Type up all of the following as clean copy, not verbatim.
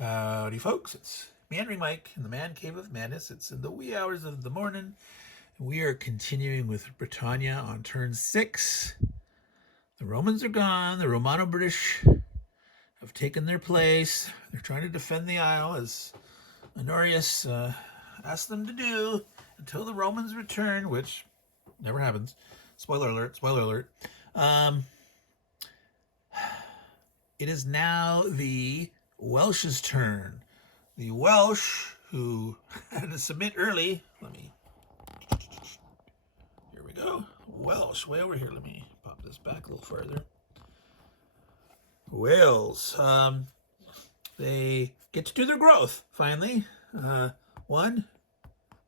Howdy, folks. It's Meandering Mike in the Man Cave of Madness. It's in the wee hours of the morning. We are continuing with Britannia on turn 6. The Romans are gone. The Romano-British have taken their place. They're trying to defend the Isle, as Honorius asked them to do, until the Romans return, which never happens. Spoiler alert, spoiler alert. It is now the Welsh's turn. The Welsh, who had to submit early. Here we go. Welsh, way over here. Let me pop this back a little further. Wales. They get to do their growth, finally. One,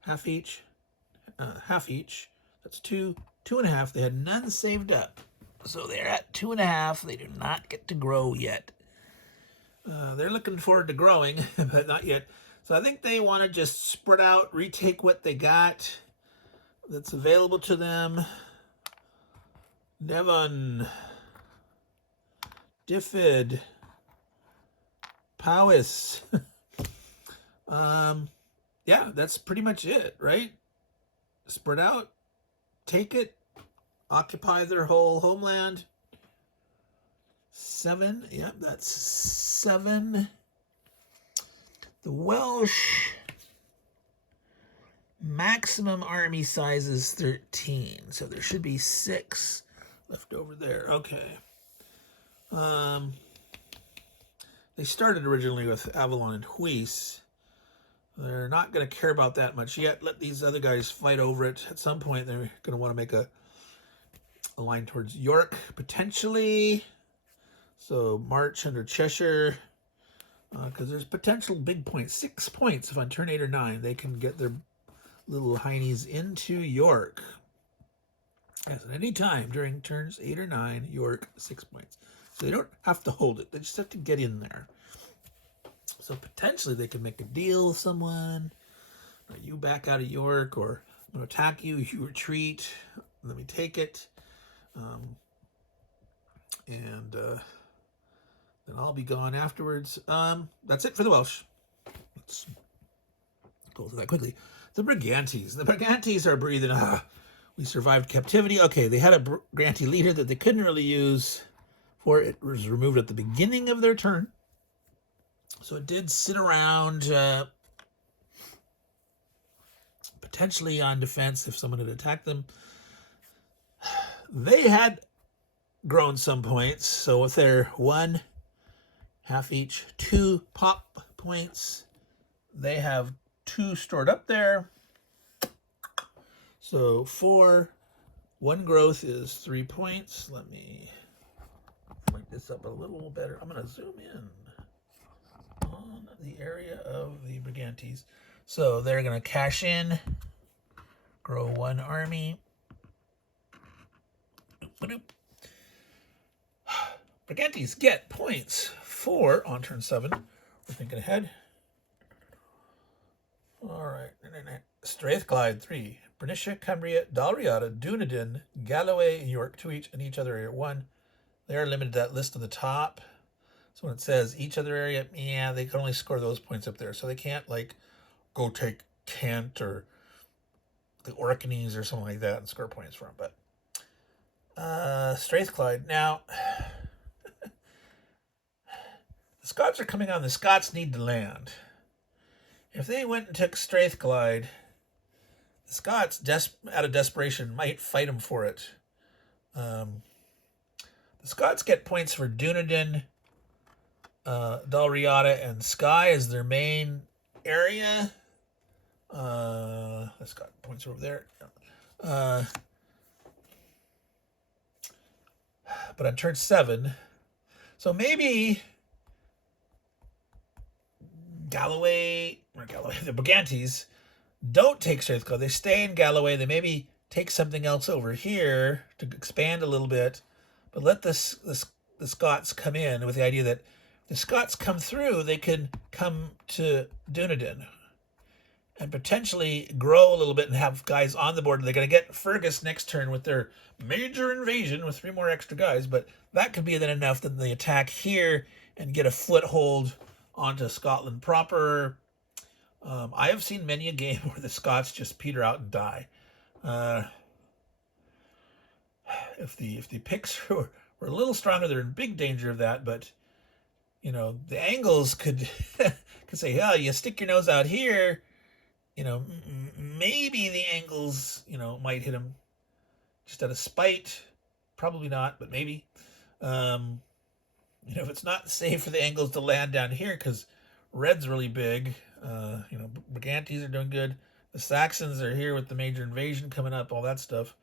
half each. That's two and a half. They had none saved up. So they're at 2.5. They do not get to grow yet. They're looking forward to growing, but not yet. So I think they want to just spread out, retake what they got that's available to them. Devon, Diffid, Powys. Yeah, that's pretty much it, right? Spread out, take it, occupy their whole homeland. 7, yep, that's 7. The Welsh maximum army size is 13, so there should be 6 left over there. Okay. They started originally with Avalon and Huis. They're not going to care about that much yet. Let these other guys fight over it. At some point, they're going to want to make a line towards York, potentially. So march under Cheshire, because there's potential big points. 6 points if on turn 8 or 9 they can get their little heinies into York. Yes, at any time during turns 8 or 9, York, 6 points. So they don't have to hold it. They just have to get in there. So potentially they can make a deal with someone. Or you back out of York, or I'm going to attack you, you retreat, let me take it. And then I'll be gone afterwards. That's it for the Welsh. Let's go through that quickly. The Brigantes. The Brigantes are breathing. We survived captivity. Okay, they had a Brigante leader that they couldn't really use, for it was removed at the beginning of their turn. So it did sit around, potentially on defense if someone had attacked them. They had grown some points, so with their 1, half each, 2 pop points, they have 2 stored up there. So 4, 1 growth is 3 points. Let me make this up a little better. I'm going to zoom in on the area of the Brigantes. So they're going to cash in, grow 1 army. Brigantes get points 4 on turn 7. We're thinking ahead. All right. Strathclyde 3. Bernicia, Cumbria, Dalriada, Dunedin, Galloway, and York, 2 each, and each other area 1. They are limited to that list on the top. So when it says each other area, yeah, they can only score those points up there. So they can't, like, go take Kent or the Orkneys or something like that and score points for them. But Strathclyde. Now, the Scots are coming on. The Scots need to land. If they went and took Strathclyde, the Scots, out of desperation, might fight them for it. The Scots get points for Dunedin, Dalriada, and Skye as their main area. The Scot points over there. But on turn 7, so maybe Galloway, the Brigantes don't take Strathclyde. They stay in Galloway. They maybe take something else over here to expand a little bit, but let the Scots come in with the idea that if the Scots come through, they can come to Dunedin and potentially grow a little bit and have guys on the board. They're going to get Fergus next turn with their major invasion with 3 more extra guys, but that could be then enough that they attack here and get a foothold onto Scotland proper. I have seen many a game where the Scots just peter out and die. If the Picts were a little stronger, they're in big danger of that. But you know, the Angles could could say, "Yeah, you stick your nose out here." You know, maybe the Angles, you know, might hit them just out of spite. Probably not, but maybe. You know, if it's not safe for the Angles to land down here because red's really big. You know, Brigantes are doing good. The Saxons are here with the major invasion coming up, all that stuff.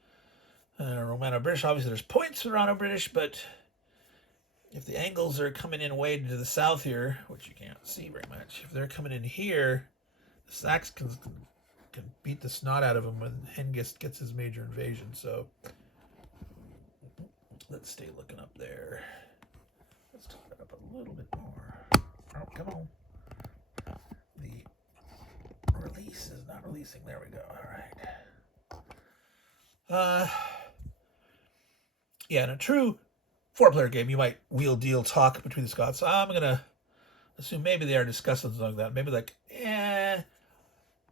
Romano-British, obviously there's points for Romano-British, but if the Angles are coming in way to the south here, which you can't see very much, if they're coming in here, the Saxons can beat the snot out of them when Hengist gets his major invasion. So let's stay looking up there. Let's talk it up a little bit more. Oh, come on. The release is not releasing. There we go. All right. Yeah, in a true 4-player game, you might wheel deal talk between the Scots. I'm going to assume maybe they are discussing something like that. Maybe like, I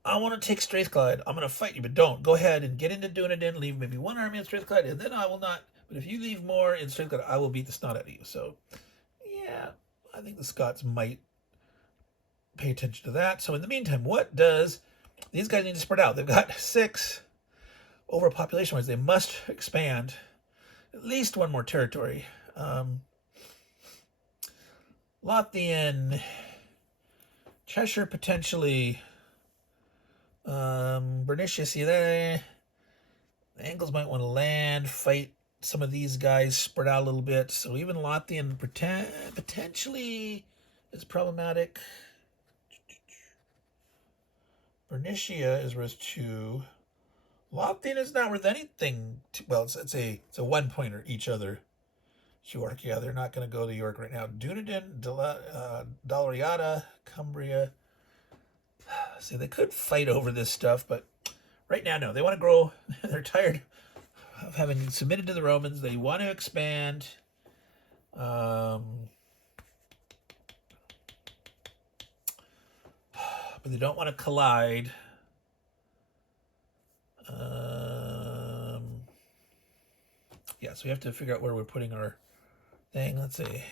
want to take Strathclyde. I'm going to fight you, but don't. Go ahead and get into Dunedin, leave maybe one army in Strathclyde, and then I will not. But if you leave more in Strathclyde, I will beat the snot out of you. So, yeah, I think the Scots might pay attention to that. So in the meantime, what does... These guys need to spread out. They've got 6 overpopulation-wise. They must expand at least one more territory. Lothian, Cheshire potentially, Bernicia, see there. The Angles might want to land, fight some of these guys, spread out a little bit. So even Lothian potentially is problematic. Bernicia is worth 2. Lothian is not worth anything. Well, it's a 1-pointer each other. York, yeah, they're not going to go to York right now. Dunedin, Dalriada, Cumbria. See, they could fight over this stuff, but right now, no. They want to grow. They're tired of having submitted to the Romans. They want to expand. But they don't want to collide. Yeah, so we have to figure out where we're putting our thing. Let's see.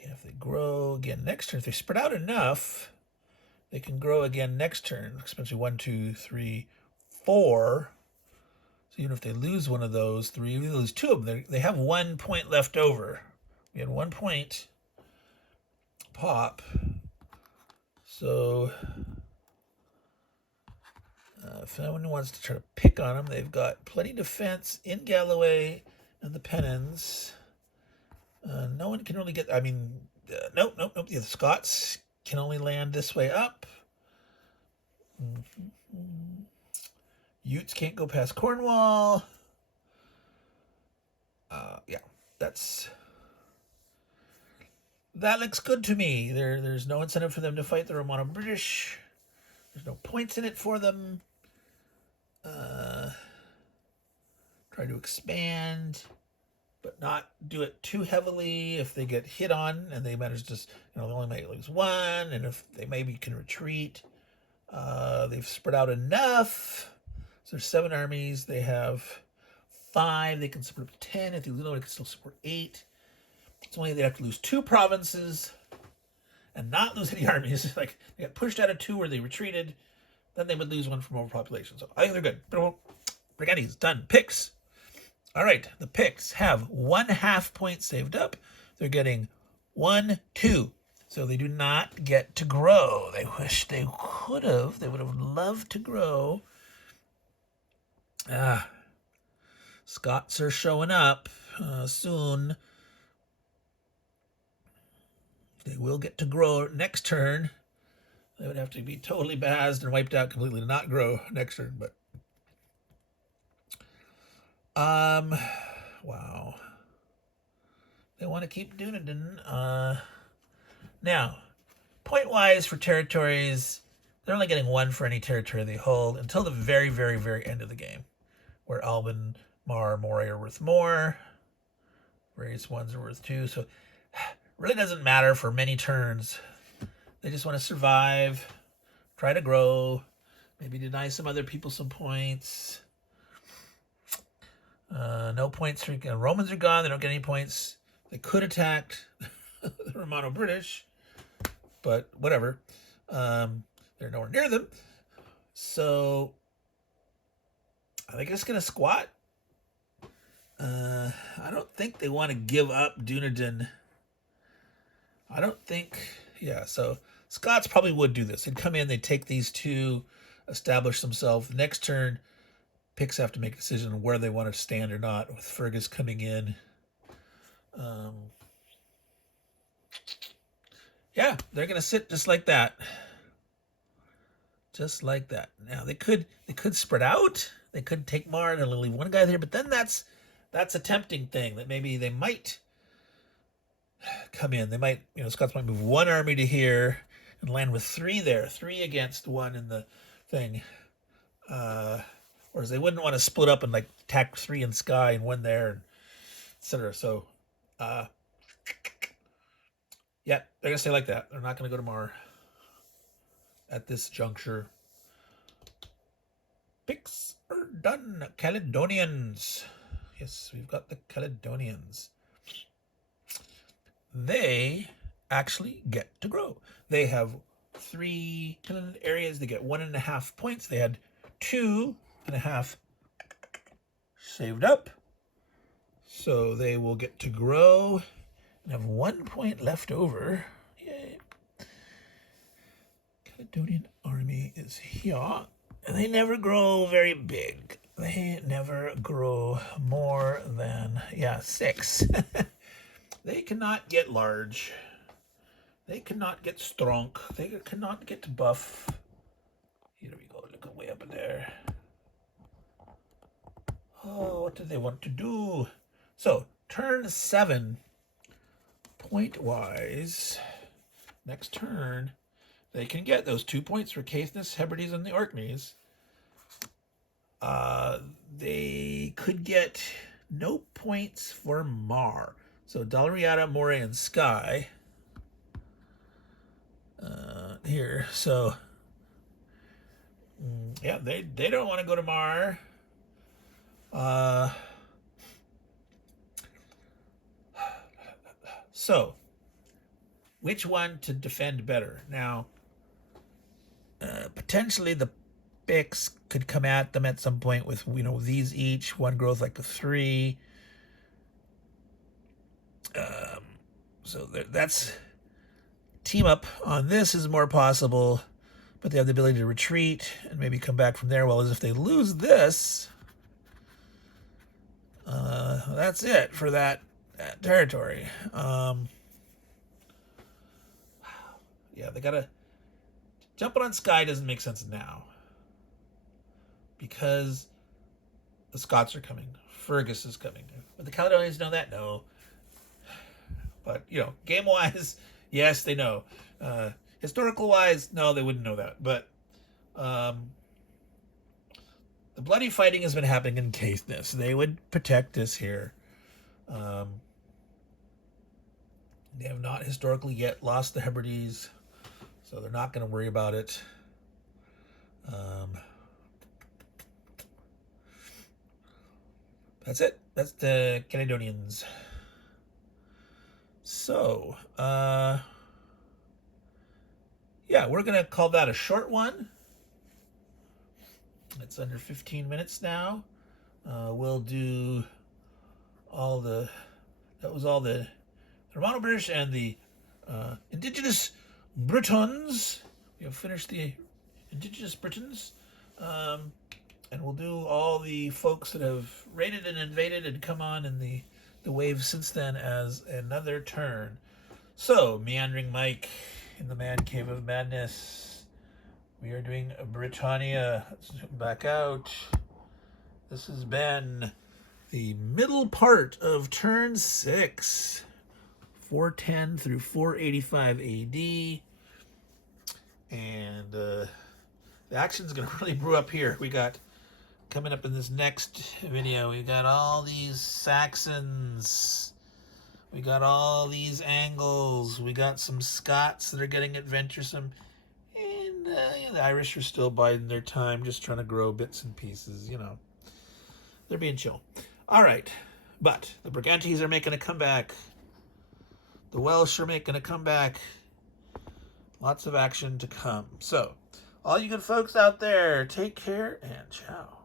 Yeah, if they grow again next turn, if they spread out enough, they can grow again next turn. Especially 1, 2, 3, 4. So even if they lose one of those 3, they lose 2 of them. They have 1 point left over. We had 1 point pop. So if anyone wants to try to pick on them, they've got plenty of defense in Galloway and the Pennons. No one can really get... I mean, nope. The Scots can only land this way up. Utes can't go past Cornwall. Yeah, that looks good to me. There's no incentive for them to fight the Romano-British. There's no points in it for them. Try to expand, but not do it too heavily. If they get hit on and they manage to, they only might lose 1, and if they maybe can retreat, they've spread out enough. So there's 7 armies. They have 5. They can support up to 10. If they lose, they can still support 8. It's only they have to lose 2 provinces and not lose any armies. Like they got pushed out of 2 where they retreated, then they would lose 1 from overpopulation. So I think they're good. Brigantes done. Picts. All right, the Picts have 1/2 point saved up. They're getting 1, 2. So they do not get to grow. They wish they could have. They would have loved to grow. Scots are showing up soon. They will get to grow next turn. They would have to be totally bazzed and wiped out completely to not grow next turn, but wow. They want to keep Dunedin. Now, point-wise for territories, they're only getting 1 for any territory they hold until the very, very, very end of the game, where Alban, Mar, Moray are worth more. Various ones are worth 2. So really doesn't matter for many turns. They just want to survive, try to grow, maybe deny some other people some points. No points. Romans are gone. They don't get any points. They could attack the Romano-British, but whatever. They're nowhere near them. So are they just going to squat? I don't think they want to give up Dunedin. I don't think... Yeah, so Scots probably would do this. They'd come in, they'd take these 2, establish themselves. Next turn, Picts have to make a decision on where they want to stand or not, with Fergus coming in. Yeah, they're going to sit just like that. Just like that. Now, they could spread out. They could take Mar and leave one guy there, but then that's a tempting thing that maybe they might come in. They might, Scots might move one army to here and land with 3 there, 3 against 1 in the thing. Whereas they wouldn't want to split up and like attack 3 in Skye and 1 there, etc. So, yeah, they're gonna stay like that. They're not gonna go to Mar at this juncture. Picts are done. Caledonians. Yes, we've got the Caledonians. They actually get to grow. They have 3 areas. They get 1.5 points. They had 2.5 saved up. So they will get to grow and have 1 point left over. Yay. Caledonian army is here. And they never grow very big. They never grow more than, 6. They cannot get large. They cannot get strong. They cannot get buff. Here we go. Look way up in there. Oh, what do they want to do? So, turn 7, point-wise, next turn, they can get those 2 points for Caithness, Hebrides, and the Orkneys. They could get no points for Mar. So Dalriada, Moray, and Skye. Here. So, yeah, they don't want to go to Mar. So, which one to defend better? Now, potentially the Picts could come at them at some point with, these each. One grows like a 3. So that's... Team up on this is more possible, but they have the ability to retreat and maybe come back from there. Well, as if they lose this, that's it for that territory. Yeah, they gotta... Jumping on Skye doesn't make sense now, because the Scots are coming. Fergus is coming. But the Caledonians know that? No. But, game-wise, yes, they know. Historical-wise, no, they wouldn't know that. But the bloody fighting has been happening in Caithness. They would protect this here. They have not historically yet lost the Hebrides, so they're not going to worry about it. That's it. That's the Caledonians. So, yeah, we're going to call that a short one. It's under 15 minutes now. We'll do all the... That was all the Romano-British and the indigenous Britons. We have finished the indigenous Britons. And we'll do all the folks that have raided and invaded and come on in the wave since then as another turn. So, Meandering Mike in the Man Cave of Madness. We are doing Britannia. Let's zoom back out. This has been the middle part of turn 6. 410 through 485 AD. And the action's going to really brew up here. We got... Coming up in this next video, we got all these Saxons We got all these Angles. We got some Scots that are getting adventuresome. And the Irish are still biding their time, just trying to grow bits and pieces, you know. They're being chill. All right. But the Brigantes are making a comeback. The Welsh are making a comeback. Lots of action to come. So, all you good folks out there, take care and ciao.